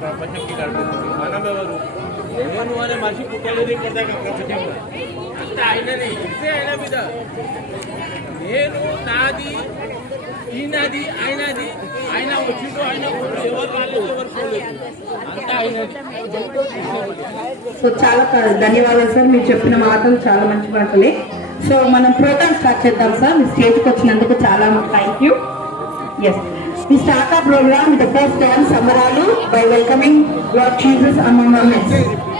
ప్రపంచంకి మనం ఎవరు నేను అనే మనిషి పుట్టలేదు ఇక్కడ ప్రపంచంలో అంత ఆయననే ఇదే ఆయన మీద నేను నాది ఈయనది ఆయనది ఆయన వచ్చిండు ఆయన ఎవరు రాలేదు ఎవరు చూడలేదు అంత ఆయన. సో చాలా ధన్యవాదాలు సార్, మీరు చెప్పిన మాటలు చాలా మంచి మాటలే. సో మనం ప్రోగ్రామ్ స్టార్ట్ చేద్దాం సార్. మీ స్టేజ్కి వచ్చినందుకు చాలా thank you. Yes, we start our program with the first dance, Samaralu, by welcoming Lord Jesus among us.